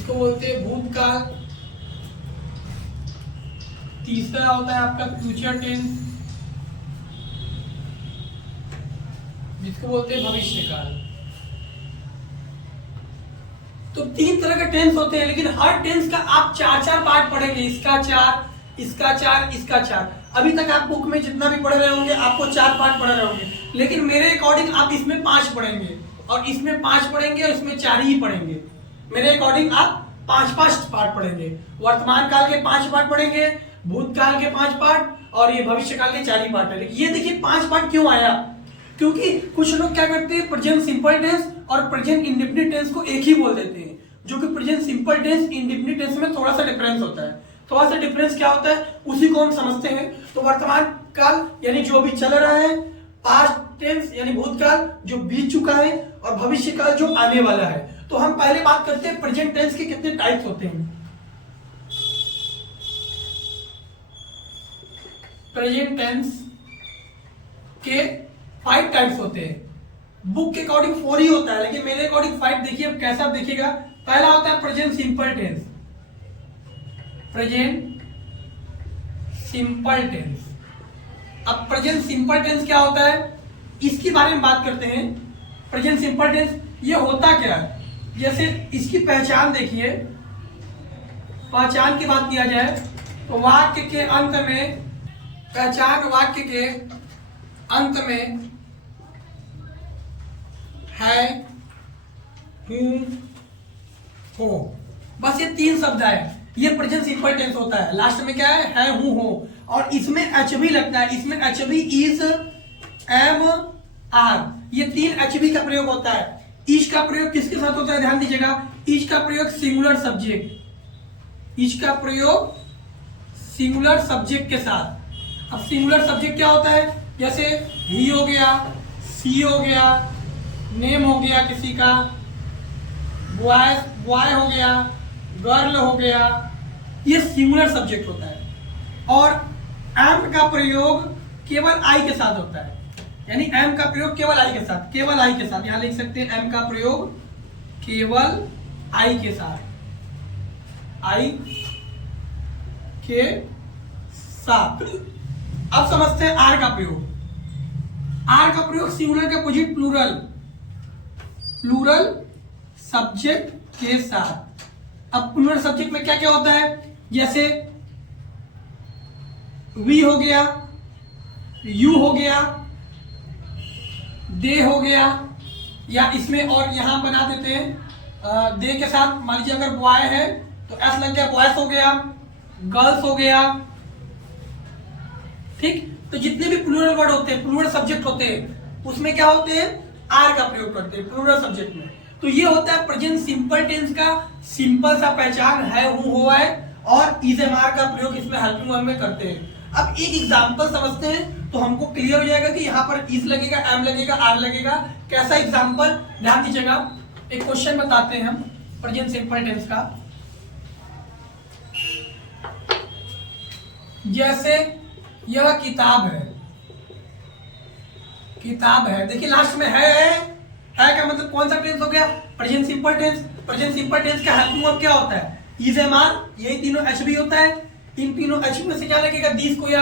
जिसको बोलते हैं भूतकाल। तीसरा होता है आपका फ्यूचर टेंस, जिसको बोलते हैं भविष्यकाल। तो तीन तरह के टेंस होते हैं, लेकिन हर टेंस का आप चार चार पार्ट पढ़ेंगे, इसका चार, इसका चार, इसका चार। अभी तक आप बुक में जितना भी पढ़ रहे होंगे आपको चार पार्ट पढ़ रहे होंगे, लेकिन मेरे अकॉर्डिंग आप इसमें 5 पढ़ेंगे और इसमें 5 पढ़ेंगे और इसमें 4 ही पढ़ेंगे। मेरे अकॉर्डिंग आप 5 पार्ट पढ़ेंगे। वर्तमान काल के 5 पार्ट पढ़ेंगे, भूतकाल के 5 पार्ट और ये भविष्य काल के 4 ही पार्ट है। ये देखिए 5 पार्ट क्यों आया, क्योंकि कुछ लोग क्या करते हैं प्रेजेंट सिंपल टेंस और प्रेजेंट इंडेफिनिट टेंस को एक ही बोल देते हैं, जो कि present simple tense indefinite tense में थोड़ा सा डिफरेंस होता है। थोड़ा सा डिफरेंस क्या होता है उसी को हम समझते हैं। तो वर्तमान काल यानी जो अभी चल रहा है, पास्ट टेंस यानी भूतकाल जो बीत चुका है, और भविष्य काल जो आने वाला है। तो हम पहले बात करते हैं प्रेजेंट टेंस के कितने टाइप्स होते हैं। प्रेजेंट टेंस के 5 टाइप्स होते हैं। बुक के अकॉर्डिंग 4 ही होता है, लेकिन मेरे अकॉर्डिंग 5। देखिए अब कैसा देखिएगा। पहला होता है present simple tense. Present simple tense. अब प्रेजेंट सिंपल टेंस क्या होता है इसके बारे में बात करते हैं। प्रेजेंट सिंपल टेंस ये होता क्या है, जैसे इसकी पहचान देखिए। पहचान की बात किया जाए तो वाक्य के अंत में, पहचान वाक्य के अंत में है, हूं, हो, बस ये 3 शब्द है। ये प्रेजेंट सिंपल टेंस होता है। लास्ट में क्या है हूं, हो, और इसमें एच बी लगता है। इसमें H B, is, M, R, ये 3 एच बी का प्रयोग होता है। इज का प्रयोग किसके साथ होता है ध्यान दीजिएगा। इज का प्रयोग सिंगुलर सब्जेक्ट, इज का प्रयोग सिंगुलर सब्जेक्ट के साथ। अब सिंगुलर सब्जेक्ट क्या होता है, जैसे ही हो गया, सी हो गया, नेम हो गया किसी का, बॉय हो गया, गर्ल हो गया, ये सिंगुलर सब्जेक्ट होता है। और एम का प्रयोग केवल आई के साथ होता है, यानी एम का प्रयोग केवल आई के साथ, केवल आई के साथ। यहां लिख सकते हैं एम का प्रयोग केवल आई के साथ, आई के साथ। अब समझते हैं आर का प्रयोग। आर का प्रयोग सिंगुलर के अपोजिट प्लूरल, प्लूरल सब्जेक्ट के साथ। अब प्लूरल सब्जेक्ट में क्या क्या होता है, जैसे वी हो गया, यू हो गया, दे हो गया, या इसमें और यहां बना देते हैं दे के साथ। मान लीजिए अगर बॉय है तो एस लग गया, बॉयस हो गया, गर्ल्स हो गया। ठीक, तो जितने भी प्लूरल वर्ड होते हैं, प्लूरल सब्जेक्ट होते हैं, उसमें क्या होते हैं आर का प्रयोग करते हैं प्लूरल सब्जेक्ट में। तो ये होता है प्रेजेंट सिंपल टेंस का सिंपल सा पहचान, है, हूं, हुआ है, और इज एम आर का प्रयोग इसमें हेल्पिंग वर्ब में करते हैं। अब एक एग्जांपल समझते हैं तो हमको क्लियर हो जाएगा कि यहाँ पर इज लगेगा, एम लगेगा, आर लगेगा। कैसा एग्जांपल ध्यान दीजिएगा। एक क्वेश्चन बताते हैं हम प्रेजेंट सिंपल टेंस का। जैसे यह किताब है, किताब है, देखिए लास्ट में है का मतलब कौन सा टेंस हो गया, present simple tense. Present simple tense का हेल्पिंग वर्ब क्या होता है, इज एम आर, यही तीनों एच बी होता है। इन तीनों एच में से क्या लगेगा, दिस को या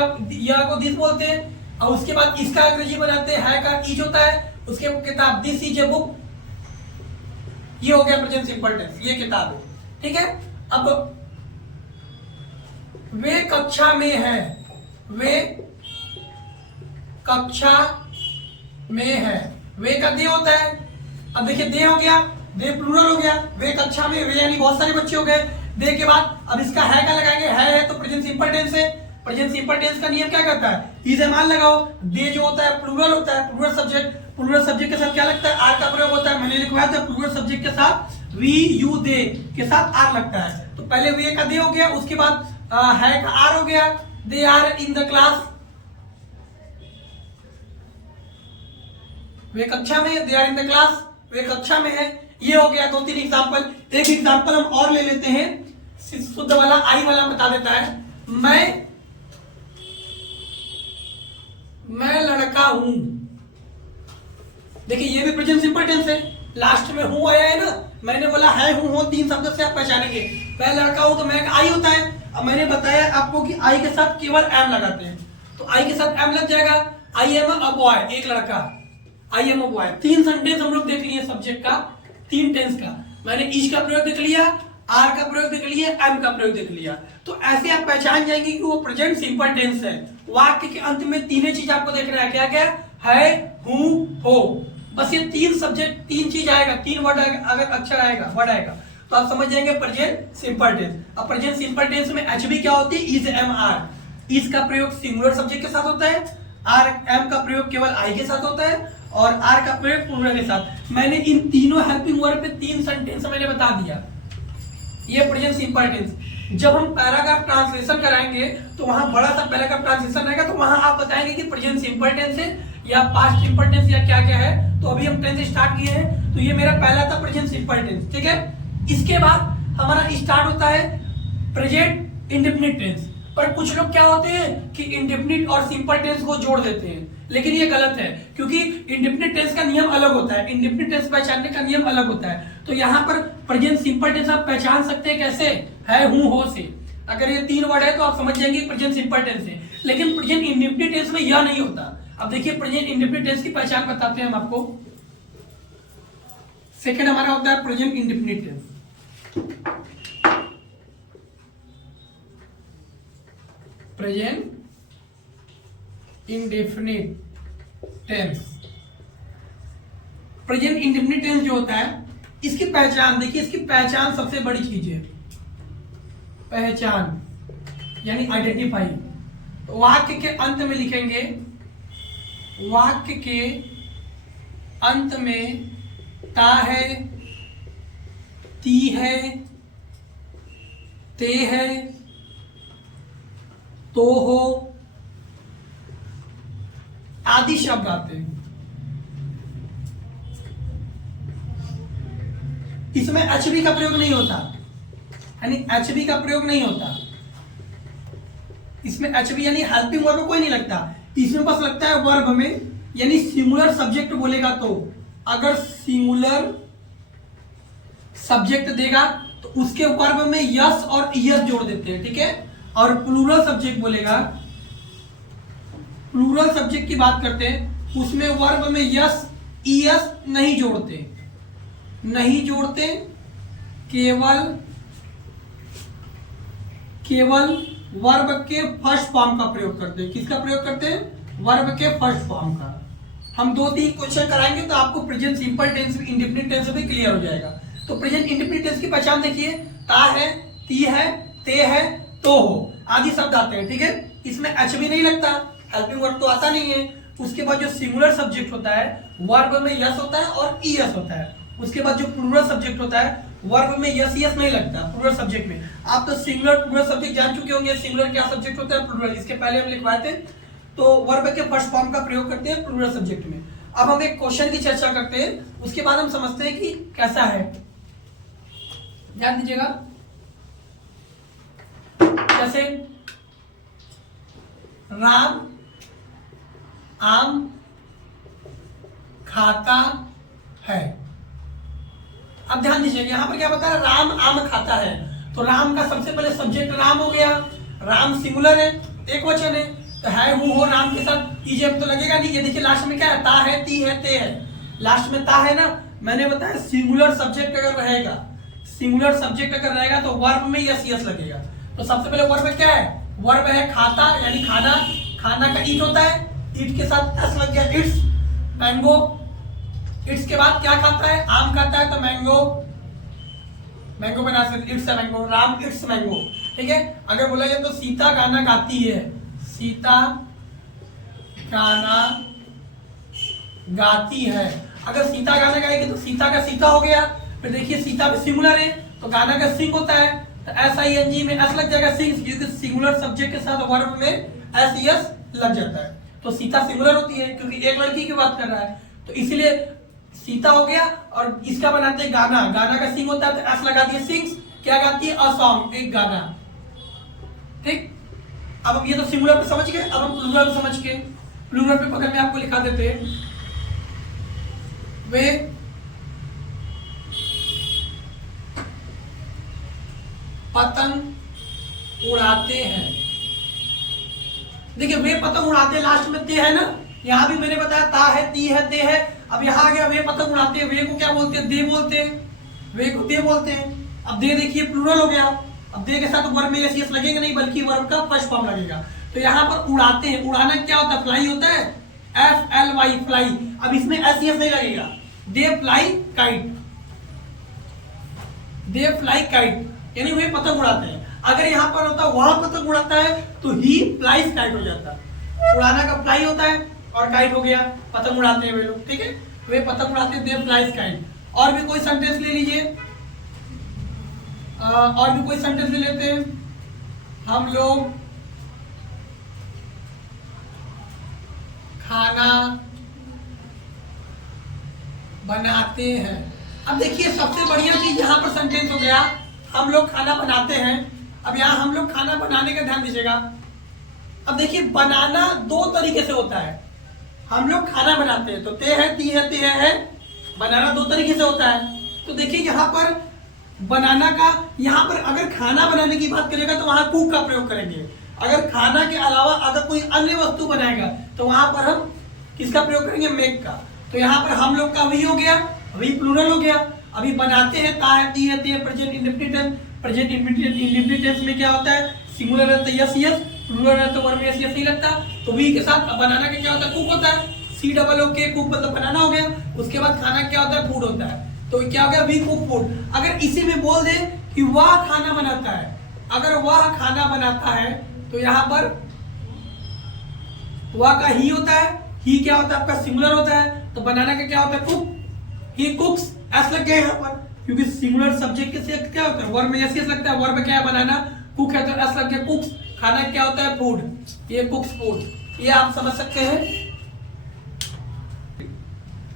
को दिस बोलते हैं, और उसके बाद इसका अंग्रेजी बनाते हैं, है का इज होता है, उसके किताब, दिस इज ए बुक, ये हो गया प्रेजेंट सिंपल टेंस, ये किताब है। ठीक है, अब वे कक्षा में है, वे कक्षा में है, वे का दे होता है। अब देखिए दे हो गया, दे प्लूरल हो गया, वे कक्षा में, वे यानी बहुत सारे बच्चे हो गए। दे के बाद अब इसका है का लगाएंगे, है तो प्रेजेंट सिंपल टेंस है। प्रेजेंट सिंपल टेंस का नियम क्या करता है, इज एम आर लगाओ। दे जो होता है प्लूरल होता है, प्लूरल सब्जेक्ट, प्लूरल सब्जेक्ट के साथ क्या लगता है, आर का प्रयोग होता है। मैंने लिखवाया था प्लूरल सब्जेक्ट के साथ वी, यू, दे के साथ आर लगता है। तो पहले वे का दे हो गया, उसके बाद है का आर हो गया, they are in the class, वे कक्षा में, they are in the class, वे कक्षा में है। ये हो गया 2-3 एग्जांपल। एक एग्जांपल हम और ले लेते हैं, शुद्ध वाला आई वाला बता देता है। मैं लड़का हूं, देखिए ये भी प्रेजेंट सिंपल टेंस है, लास्ट में हूँ आया है ना, मैंने बोला है हूँ हो, 3 शब्द से आप पहचानेंगे। मैं लड़का हूँ तो मैं आई होता है। अब मैंने बताया आपको कि आई के साथ केवल एम लगाते हैं, तो आई के साथ एम लग जाएगा। आई एम अ बॉय, एक लड़का, I am a boy. 3 sentence हम लोग देख लिए सब्जेक्ट का, 3 टेंस का। मैंने इज का प्रयोग देख लिया, आर का प्रयोग देख लिया, एम का प्रयोग देख लिया। तो ऐसे आप पहचान जाएंगे कि वो प्रेजेंट सिंपल टेंस है। वाक्य के अंत में तीनों चीज आपको देखना है, क्या क्या है, हूँ, हो। बस ये 3 सब्जेक्ट, 3 चीज आएगा, 3 वर्ड अगर अक्षर आएगा, वर्ड आएगा, तो आप समझ जाएंगे प्रेजेंट सिंपल टेंस। अब प्रेजेंट सिंपल टेंस में एचबी क्या होती है, इज एम आर। इज का प्रयोग सिंगुलर सब्जेक्ट के साथ होता है, आर एम का प्रयोग केवल आई के साथ होता है, और आर का प्रयोग प्लूरल के साथ। मैंने इन तीनों हेल्पिंग वर्ब पे 3 सेंटेंस मैंने बता दिया। ये प्रेजेंट सिंपल टेंस। जब हम पैराग्राफ ट्रांसलेशन कराएंगे तो वहां बड़ा सा पैराग्राफ ट्रांसलेशन रहेगा, तो वहां आप बताएंगे कि प्रेजेंट सिंपल टेंस है या पास्ट सिंपल टेंस या क्या क्या है। तो अभी हम टेंस स्टार्ट किए हैं, तो ये मेरा पहला था प्रेजेंट सिंपल टेंस, ठीक है। इसके बाद हमारा स्टार्ट होता है प्रेजेंट इंडेफिनिट टेंस। पर कुछ लोग क्या होते हैं कि इंडेफिनिट और सिंपल टेंस को जोड़ देते हैं, लेकिन ये गलत है, क्योंकि इंडेफिनिट टेंस का नियम अलग होता है, इंडेफिनिट टेंस पहचानने का नियम अलग होता है। तो यहाँ पर प्रेजेंट सिंपल टेंस आप पहचान सकते हैं कैसे, है, हूँ, हो से। अगर ये 3 वर्ड है तो आप समझ जाएंगे प्रेजेंट सिंपल टेंस है। लेकिन प्रेजेंट इंडेफिनिट टेंस में यह नहीं होता। अब देखिए प्रेजेंट इंडेफिनिट टेंस की पहचान बताते हैं हम आपको। सेकंड हमारा होता है present indefinite tense. Present indefinite tense. Present indefinite tense जो होता है, इसकी पहचान देखिए, इसकी पहचान सबसे बड़ी चीज है, पहचान यानी आइडेंटिफाई। तो वाक्य के अंत में लिखेंगे, वाक्य के अंत में ता है, ती है, ते है, तो हो आदि शब्द आते हैं। इसमें एचबी का प्रयोग नहीं होता, यानी एचबी का प्रयोग नहीं होता इसमें। एचबी यानी हेल्पिंग वर्ब कोई नहीं लगता इसमें, बस लगता है वर्ब में, यानी सिंगुलर सब्जेक्ट बोलेगा तो। अगर सिंगुलर सब्जेक्ट देगा तो उसके वर्ब में यस और ईएस जोड़ देते हैं, ठीक है। और प्लूरल सब्जेक्ट बोलेगा, प्लूरल सब्जेक्ट की बात करते हैं, उसमें वर्ब में यस ईएस नहीं जोड़ते, नहीं जोड़ते, केवल वर्ब के फर्स्ट फॉर्म का प्रयोग करते हैं। किसका प्रयोग करते हैं, वर्ब के फर्स्ट फॉर्म का। हम 2-3 क्वेश्चन कराएंगे तो आपको present simple tense, indefinite tense भी क्लियर हो जाएगा। तो प्रेजेंट इंडेफिनिट टेंस की पहचान देखिए, ता है, ती है, ते है, तो हो आदि शब्द आते हैं, ठीक है। इसमें एचबी नहीं लगता, हेल्पिंग वर्ब तो आता नहीं है। उसके बाद जो सिंगुलर सब्जेक्ट होता है, वर्ब में यस होता है और ईएस होता है। उसके बाद जो प्लूरल सब्जेक्ट होता है, वर्ब में यस ईएस नहीं लगता प्लूरल सब्जेक्ट में। आप तो सिंगुलर प्लूरल सब्जेक्ट जान चुके होंगे, सिंगुलर क्या सब्जेक्ट होता है, प्लूरल। इसके पहले हम लिखवाए थे। तो वर्ब के फर्स्ट फॉर्म का प्रयोग करते हैं प्लूरल सब्जेक्ट में। अब हम एक क्वेश्चन की चर्चा करते हैं, उसके बाद हम समझते हैं कि कैसा है। ध्यान दीजिएगा, जैसे राम आम खाता है। अब ध्यान दीजिएगा, यहां पर क्या बता रहा है, राम आम खाता है। तो राम का सबसे पहले सब्जेक्ट राम हो गया, राम सिंगुलर है, एक वचन है, तो है, हूँ, हो, राम के साथ ईजेब तो लगेगा नहीं। ये देखिए लास्ट में क्या है, ता है, ती है, ते है। लास्ट में ता है ना, मैंने बताया सिंगुलर सब्जेक्ट अगर रहेगा, सिंगुलर सब्जेक्ट अगर रहेगा तो वर्ब में यस यस लगेगा। तो सबसे पहले वर्ब क्या है, वर्ब है खाता यानी खाना, खाना का ईट होता है, ईट के साथ एस लग गया, इट्स। मैंगो, इट्स के बाद क्या खाता है, आम खाता है, तो मैंगो, मैंगो बना सकते, it's mango, Ram it's mango, ठीक है। अगर बोला जाए तो सीता गाना गाती है, सीता गाना गाती है। अगर सीता गाना गाएगी तो सीता का सीता हो गया। फिर देखिए सीता में सिंगुलर है तो गाना का सिंग होता है, तो SING में एस लग जाएगा, सिंग्स, क्योंकि सिंगुलर सब्जेक्ट के साथ वर्ब में SES लग जाता है। तो सीता सिंगुलर होती है क्योंकि एक लड़की की बात कर रहा है, तो इसीलिए सीता हो गया। और इसका बनाते हैं गाना, गाना का सिंग होता है तो एस लगा दिए, सिंग्स, क्या गाती है, अ सॉन्ग, एक गाना, ठीक। अब ये तो सिंगुलर पे समझ गए, अब हम प्लूरल पे समझ के, प्लूरल पे बगल में आपको लिखा देते हैं, वे पतंग उड़ाते हैं। देखिए वे पतंग उड़ाते लास्ट में ते है ना, यहां भी मैंने बताया ता है, ती है, ते है। अब यहां आ गया वे पतंग उड़ाते हैं, वे को क्या बोलते हैं? दे बोलते हैं, वे को दे बोलते हैं। अब दे देखिए प्लूरल हो गया, अब दे के साथ वर्ब में एस लगेगा नहीं बल्कि वर्ब का फर्स्ट फॉर्म लगेगा। तो यहाँ पर उड़ाते हैं, उड़ाना क्या होता है? फ्लाई होता है, FLY फ्लाई। अब इसमें एस नहीं लगेगा, they fly kite, they fly kite, यानी वे पतंग उड़ाते हैं। अगर यहाँ पर होता वह पतंग उड़ाता है तो ही फ्लाइज काइट हो जाता। उड़ाना का फ्लाई होता है और काइट हो गया, पतंग उड़ाते हैं वे लोग, ठीक है, वे पतंग उड़ाते हैं, दे फ्लाइज काइट। और भी कोई सेंटेंस ले लीजिए, और भी कोई सेंटेंस ले लेते हैं। हम लोग खाना बनाते हैं। अब देखिए सबसे बढ़िया चीज यहाँ पर सेंटेंस हो गया, हम लोग खाना बनाते हैं। अब यहाँ हम लोग खाना बनाने का ध्यान दीजिएगा। अब देखिए बनाना दो तरीके से होता है, हम लोग खाना बनाते हैं तो ते है, ती है, ते है, बनाना दो तरीके से होता है। तो देखिए यहाँ पर बनाना का, यहाँ पर अगर खाना बनाने की बात करेगा तो वहां कुक का प्रयोग करेंगे। अगर खाना के अलावा अगर कोई अन्य वस्तु बनाएगा तो वहां पर हम किसका प्रयोग करेंगे? मेक का। तो यहाँ पर हम लोग का भी हो गया, अभी प्लूरल हो गया। अभी बनाते हैं ता है, ती है, ते है, present indefinite tense. Present indefinite tense में क्या होता है? सिंगुलर है तो यस यस, प्लूरल है तो वर्ब में यस यस नहीं लगता। तो वी के साथ बनाना का क्या होता है? कुक होता है, COOK, कुक मतलब बनाना हो गया। उसके बाद खाना क्या होता है? फूड होता है। तो क्या हो गया? We cook food. अगर इसी में बोल दे कि वह खाना बनाता है, अगर वह खाना बनाता है तो यहाँ पर वह का ही होता है, ही क्या होता है? आपका सिंगुलर होता है। तो बनाना का क्या होता है? कुक, ही कुक्स, एस लग गया यहाँ पर, क्योंकि सिंगुलर सब्जेक्ट के साथ क्या होता है? वर्ब में एस लगता है, वर्ब क्या है? बनाना, कुक है तो एस लग गया, कुक्स। खाना क्या होता है? फूड, ये कुक्स फूड, ये आप समझ सकते हैं।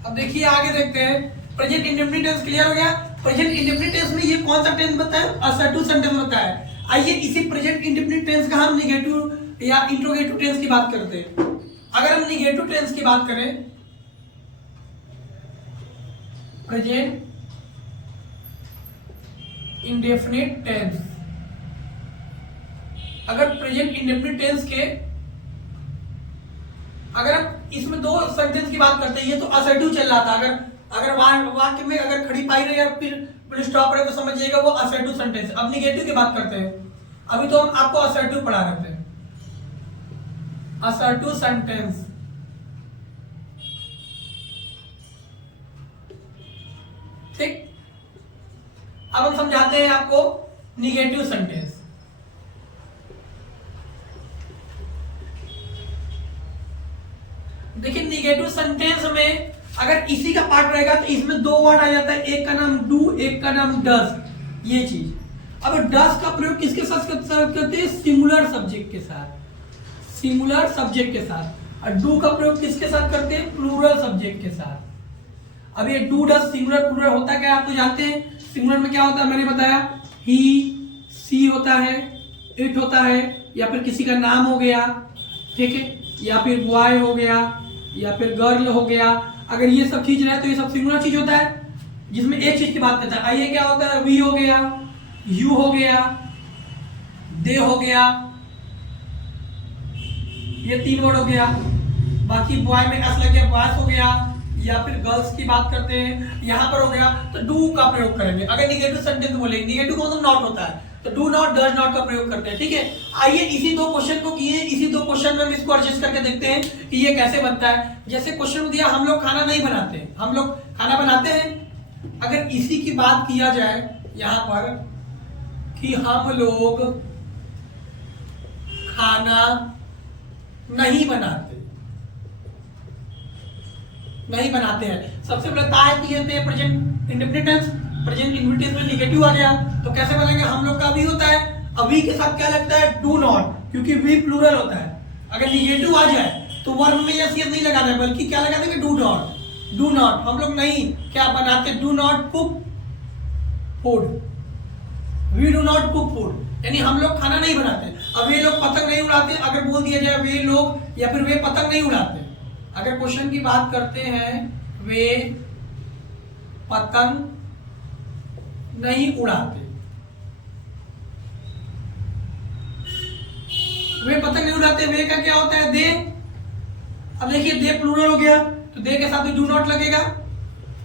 अब देखिए आगे देखते हैं, प्रेजेंट इंडेफिनिट टेंस क्लियर हो गया। प्रेजेंट इंडेफिनिट टेंस में ये कौन सा टेंस बताया? असर्टिव सेंटेंस होता है। आइए इसी प्रेजेंट इंडेफिनिट टेंस का हम निगेटिव या इंट्रोगेटिव टेंस की बात करते हैं। अगर हम निगेटिव टेंस की बात करें, प्रेजेंट इंडेफिनिट टेंस, अगर प्रेजेंट इंडेफिनिट टेंस के अगर हम इसमें दो सेंटेंस की बात करते हैं, ये तो असर्टिव चल रहा था। अगर वाक्य में अगर खड़ी पाई रहे या फिर फुल स्टॉप रहे तो समझिएगा वो असर्टिव सेंटेंस। अब निगेटिव की बात करते हैं। अभी तो हम आपको असर्टिव पढ़ा रहे थे, असर्टिव सेंटेंस। ठीक, अब हम समझाते हैं आपको निगेटिव सेंटेंस। देखिए निगेटिव सेंटेंस में अगर इसी का पार्ट रहेगा तो इसमें दो वर्ड आ जाता है, एक का नाम डू, एक का नाम डज, ये चीज। अब डज का प्रयोग किसके साथ करते हैं? सिंगुलर सब्जेक्ट के साथ, सिंगुलर सब्जेक्ट के साथ। और डू का प्रयोग किसके साथ करते हैं? प्लूरल सब्जेक्ट के साथ। अब ये डू डज सिंगुलर प्लूरल होता क्या आप तो जानते हैं। सिंगुलर में क्या होता है? मैंने बताया ही, सी होता है, इट होता है, या फिर किसी का नाम हो गया, ठीक है, या फिर बॉय हो गया, या फिर गर्ल हो गया। अगर ये सब चीज रहे तो ये सब सिंगुलर चीज होता है जिसमें एक चीज की बात करता है। आइए क्या होता है? वी हो गया, यू हो गया, दे हो गया, ये तीन वर्ड हो गया। बाकी बॉय में एस लग गया, बॉयज हो गया, या फिर गर्ल्स की बात करते हैं यहां पर हो गया तो डू का प्रयोग करेंगे। अगर निगेटिव सेंटेंस बोलेंगे, निगेटिव का मतलब नॉट होता है, तो डू नॉट, डज नॉट का प्रयोग करते हैं, ठीक है। आइए इसी दो क्वेश्चन को किए, इसी दो क्वेश्चन में हम इसको एडजस्ट करके देखते हैं कि ये कैसे बनता है। जैसे क्वेश्चन दिया, हम लोग खाना नहीं बनाते, हम लोग खाना बनाते हैं। अगर इसी की बात किया जाए यहां पर कि हम लोग खाना नहीं बनाते, नहीं बनाते हैं। सबसे पहले ता है, present indefinite tense, present indefinite tense में निगेटिव आ गया तो कैसे बनेंगे? हम लोग का भी होता है, अभी के साथ क्या लगता है? डू नॉट, क्योंकि वी प्लूरल होता है। अगर निगेटिव आ जाए तो वर्ब में यस यस नहीं लगाना है, बल्कि क्या लगा देंगे? Do not, do not. हम लोग नहीं क्या बनाते? Do not cook food, we do not cook food, यानी हम लोग खाना नहीं बनाते। अब वे लोग पतंग नहीं उड़ाते, अगर बोल दिया जाए वे लोग या फिर वे पतंग नहीं उड़ाते। अगर क्वेश्चन की बात करते हैं, वे पतंग नहीं उड़ाते, वे पतंग नहीं उड़ाते, वे का क्या होता है? दे। अब देखिए दे प्लूरल हो गया तो दे के साथ में डू नॉट लगेगा।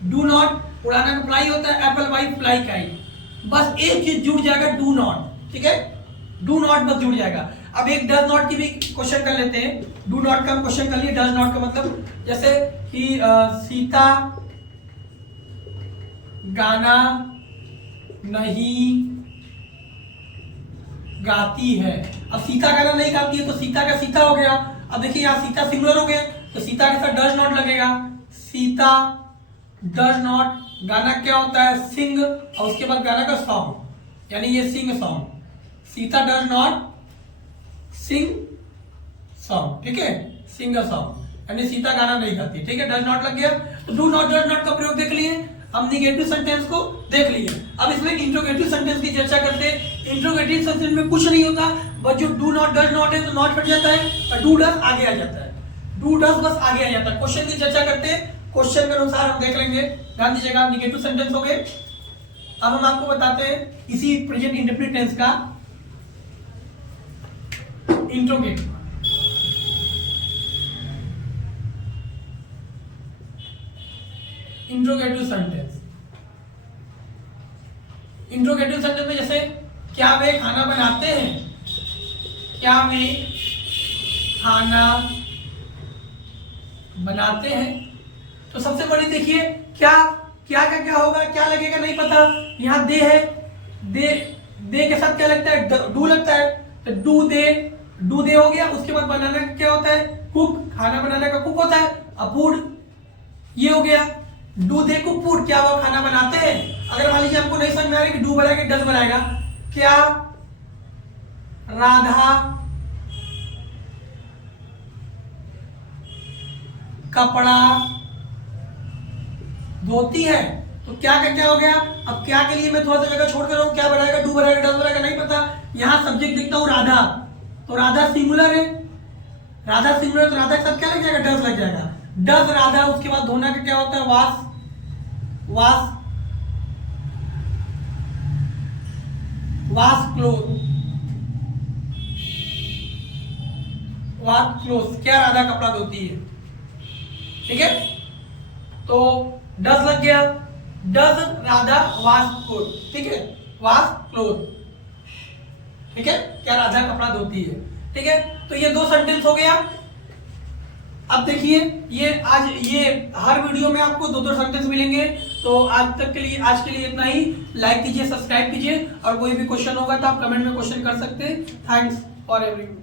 डू नॉट उड़ाना का फ्लाई होता है, एप्पल वाई फ्लाई काइट। बस एक चीज जुड़ जाएगा, डू नॉट। ठीक है, डू नॉट बस जुड़ जाएगा। अब एक डज नॉट की भी क्वेश्चन कर लेते हैं। डू नॉट का क्वेश्चन कर लिए, डज नॉट का मतलब जैसे कि सीता गाना नहीं गाती है। अब सीता गाना नहीं गाती है तो सीता का सीता हो गया। अब देखिए यहाँ सीता सिंगुलर हो गया तो सीता के साथ डज नॉट लगेगा। सीता डज नॉट, गाना क्या होता है? सिंग, और उसके बाद गाना का सॉन्ग, यानी ये sing song. Sita does not sing song. ठीक है, सिंग अ सॉन्ग, यानी सीता गाना नहीं गाती। ठीक है, डज नॉट लग गया। तो डू नॉट डज नॉट का प्रयोग देख लिए। अब निगेटिव सेंटेंस को देख लिए। अब इसमें इंट्रोगेटिव सेंटेंस की चर्चा करते हैं। इंट्रोगेटिव सेंटेंस में कुछ नहीं होता, बस जो डू नॉट डज नॉट है तो नॉट हट जाता है और डू डज आगे आ जाता है। डू डज बस आगे आ जाता है। क्वेश्चन की चर्चा करते हैं, क्वेश्चन के अनुसार हम देख लेंगे। ध्यान दीजिएगा, निगेटिव सेंटेंस हो गए। अब हम आपको बताते हैं इसी प्रेजेंट इंडेफिनिट टेंस का interrogative. Interrogative sentence, interrogative sentence में जैसे क्या वे खाना बनाते हैं, क्या वे खाना बनाते हैं। तो सबसे बड़ी देखिए क्या क्या का क्या होगा, क्या लगेगा नहीं पता। यहाँ दे है, दे के साथ क्या लगता है? डू लगता है। तो डू दे हो गया। उसके बाद बनाना का क्या होता है? कुक, खाना बनाने का कुक होता है। अपूड ये हो गया। डू दे कुक फूड, क्या वो खाना बनाते हैं? अगर मान लीजिए हमको नहीं समझ में आ रहा कि डू बनाएगा डज बनाएगा, क्या राधा कपड़ा धोती है? तो क्या का क्या हो गया। अब क्या के लिए मैं थोड़ा सा जगह छोड़ कर रहा हूं, क्या बनाएगा, डू बनाएगा डज बनाएगा नहीं पता। यहां सब्जेक्ट देखता हूं राधा, तो राधा सिंगुलर है। राधा सिंगुलर तो राधा के साथ क्या लग जाएगा? डज लग जाएगा। डज राधा। उसके बाद धोना का क्या होता है? Wash, wash wash cloth, wash cloth, क्या राधा कपड़ा धोती है। ठीक है, तो डज लग गया। Does Radha wash cloth. ठीक है, वाश क्लोथ। ठीक है, क्या राधा कपड़ा धोती है। ठीक है, तो ये दो सेंटेंस हो गया। अब देखिए ये आज ये हर वीडियो में आपको दो दो सेंटेंस मिलेंगे। तो आज के लिए इतना ही। लाइक कीजिए, सब्सक्राइब कीजिए, और कोई भी क्वेश्चन होगा तो आप कमेंट में क्वेश्चन कर सकते हैं। Thanks for everyone.